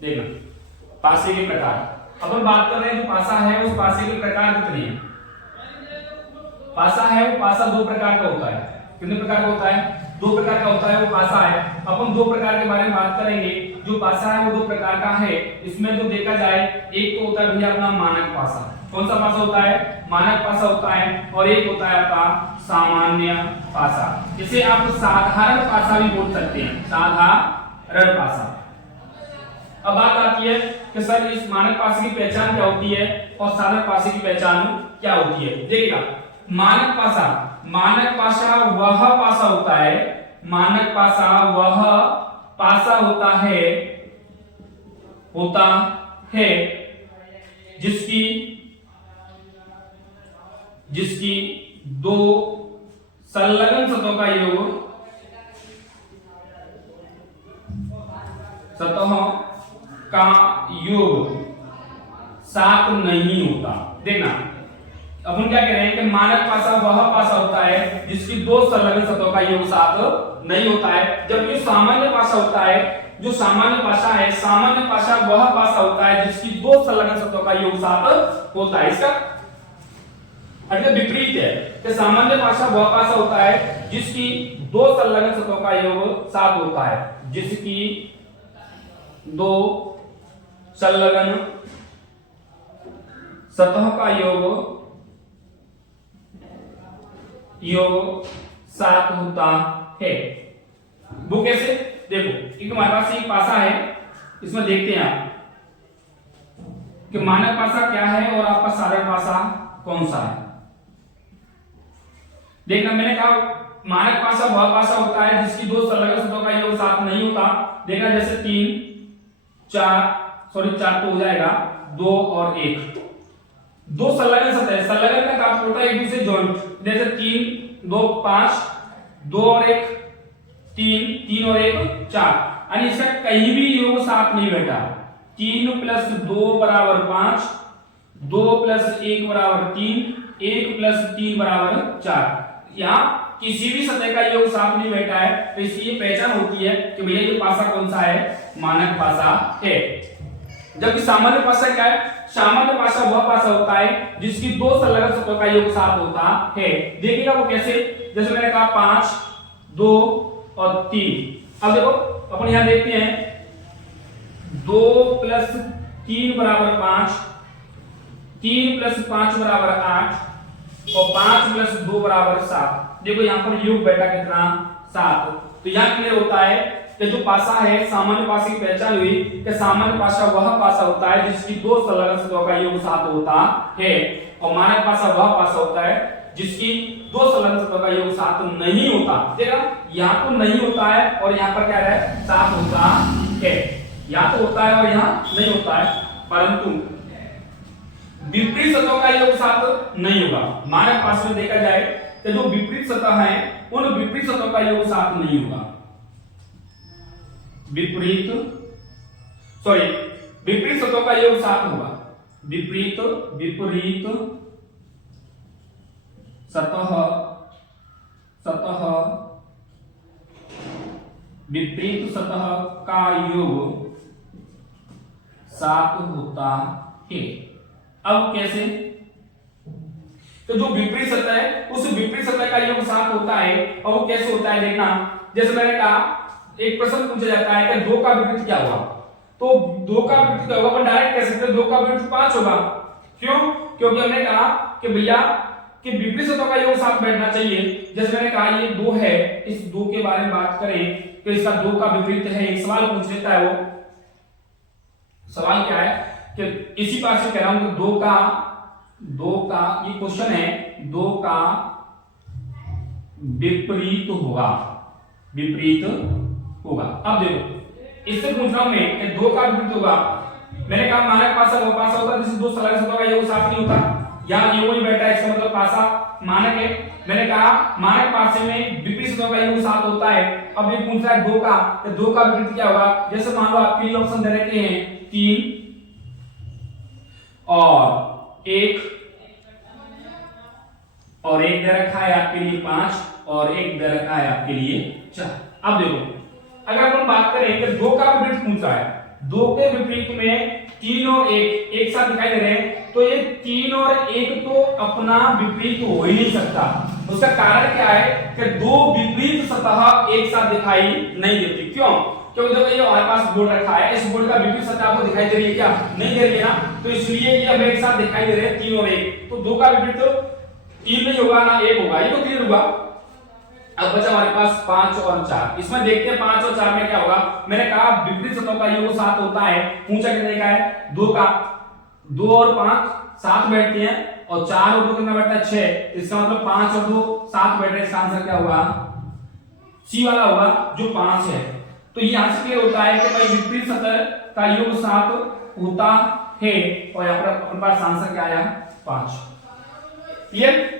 देखना पासे के प्रकार। अपन बात कर रहे हैं जो पासा है उस पासे के प्रकार कितने हैं। पासा है वो पासा दो प्रकार का होता है। कितने प्रकार का होता है? दो प्रकार का होता है वो पासा है। अपन दो प्रकार के बारे में बात करेंगे। जो पासा है वो दो प्रकार का है। इसमें जो देखा जाए एक तो होता है भैया अपना मानक पासा। कौन सा पासा होता है? मानक पासा होता है। और एक होता है आपका सामान्य पासा। इसे आप साधारण पासा भी बोल सकते हैं, साधारण पासा। अब बात आती है कि सर इस मानक पासे की पहचान क्या होती है और साधारण पासे की पहचान क्या होती है। देखिएगा मानक पासा, मानक पासा वह पासा होता है, मानक पासा वह पासा होता है जिसकी दो संलग्न सतहों का योग सात नहीं होता। देखना अपन क्या कह रहे हैं कि मानक पासा वह पासा होता है जिसकी दो संलग्न सतहों का योग सात नहीं होता है। जबकि सामान्य पासा होता है, जो सामान्य पासा है, सामान्य पासा वह पासा होता है जिसकी दो संलग्न सतहों का योग सात होता है। इसका मतलब विपरीत है कि सामान्य पासा वह पासा होता है जिसकी दो संलग्न सतहों का योग सात होता है, जिसकी दो संलग्न सतहों का योग सात होता है। वो कैसे? देखो एक हमारे पास एक पासा है, इसमें देखते हैं आप कि मानक पासा क्या है और आपका साधारण पासा कौन सा है। देखना मैंने कहा मानक पासा वह पासा होता है जिसकी दो संलग्न सतहों का योग सात नहीं होता। देखना जैसे 3 4 4 तो हो जाएगा 2 और 1, दो संलग्न सतह, संलग्न का तात्पर्य होता है एक दूसरे जॉइंट। जैसे 3 2 5, 2 और 1 3, 3 और 1 4, यानी इसका कहीं भी योग सात नहीं बैठा। 3 + 2 = 5, 2 + 1 = 3, 1 + 3 = 4। यहाँ किसी भी सतह का योग सात नहीं बैठा है, तो इसकी पहचान होती है कि भैया ये पासा कौन सा है, मानक पासा है। जबकि सामान्य पासा क्या है? सामान्य पासा वह पासा होता है जिसकी दो संलग्न सतहों का योग सात होता है। देखिएगा वो कैसे, जैसे मैंने कहा 5 2 और 3। अब देखो अपन यहां देखते हैं 2 + 3 = 5, 3 + 5 = 8 और 5 + 2 = 7। देखो यहाँ पर योग बैठा कितना? 7। तो यहाँ क्लियर होता है कि जो पासा है सामान्य पासे की पहचान हुई कि सामान्य पासा वह पासा होता है जिसकी दो संलग्न सतहों का योग सात होता है, और मानक पासा वह पासा होता है जिसकी दो संलग्न सतहों का योग सात नहीं होता। देखा यहाँ तो नहीं होता है और यहाँ पर क्या है? सात होता है। यहाँ तो होता है और यहाँ नहीं होता है, परंतु विपरीत सतहों का योग सात नहीं होगा। मानक पासे में देखा जाए तो जो विपरीत सतह है उन विपरीत सतहों का योग सात नहीं होगा। विपरीत सतहों का योग सात होगा। विपरीत सतह विपरीत सतह का योग सात होता है। अब कैसे? तो जो विपरीत सतह है उस विपरीत सतह का योग सात होता है, और वो कैसे होता है देखना। जैसे मैंने कहा एक प्रश्न पूछा जाता है कि 2 का विपरीत क्या होगा, तो 2 का विपरीत क्या होगा? अपन डायरेक्ट कह सकते हैं 2 का विपरीत 5 होगा। क्यों? क्योंकि हमने कहा कि भैया कि विपरीत सतहों का योग साथ बैठना चाहिए। जैसे मैंने कहा ये 2 है, इस 2 के बारे में बात करें तो इसका 2 का विपरीत है। एक सवाल पूछ लेता है, वो सवाल क्या है कि इसी बात से कह रहा हूं कि 2 का ये क्वेश्चन है, 2 का विपरीत होगा। अब देखो इससे पूछ रहा हूं मैं कि 2 का विपरीत होगा। मैंने कहा मानक पासा वो पासा होता है जिससे दो संलग्न सतहों का योग साथ नहीं होता। यहाँ योग नहीं बैठा है, इसका मतलब पासा मानक है। मैंने कहा मानक पासे में विपरीत सतहों का योग साथ होता है। अब ये पूछ रहा है 2 का, तो 2 का विपरीत क्या होगा? जैसे मान लो आपके लिए ऑप्शन दे रखे हैं 3 और 1 दे रखा है आपके लिए 5 और 1 दे रखा है आपके लिए 4। अब देखो अगर अपन बात करें कि 2 का विपरीत पूछ रहा है दो के विपरीत में 3 और 1 एक साथ दिखाई दे रहे हैं, तो ये 3 और 1 तो अपना विपरीत हो ही नहीं सकता। उसका कारण क्या है कि दो विपरीत सतह एक साथ दिखाई नहीं देती। क्यों? क्योंकि देखो ये हमारे पास बोर्ड रखा है, इस बोर्ड का विपरीत सतह आपको दिखाई दे रही है क्या? नहीं दे रही है ना, तो इसलिए ये अब एक साथ दिखाई दे रहे हैं 3 और 1, तो दो का विपरीत तो 3 नहीं होगा ना 1 होगा, ये तो क्लियर हुआ। अब बचा हमारे पास 5 और 4। इसमें देखते हैं 5 और 4 में क्या होगा। मैंने कहा विपरीत सतहों का योग 7 होता है, ऊंचा कितने का है 2 का, 2 और 5 7 बैठते हैं और 4 और 2 कितना बैठता है 6, इसका मतलब 5 और 2 7 बैठ रहे हैं। इसका आंसर क्या होगा? सी वाला होगा जो 5 है। तो यहां से क्लियर होता है कि भाई विपरीत सतह का योग 7 होता है और यहां पर अपने पास आंसर क्या आया 5। क्लियर?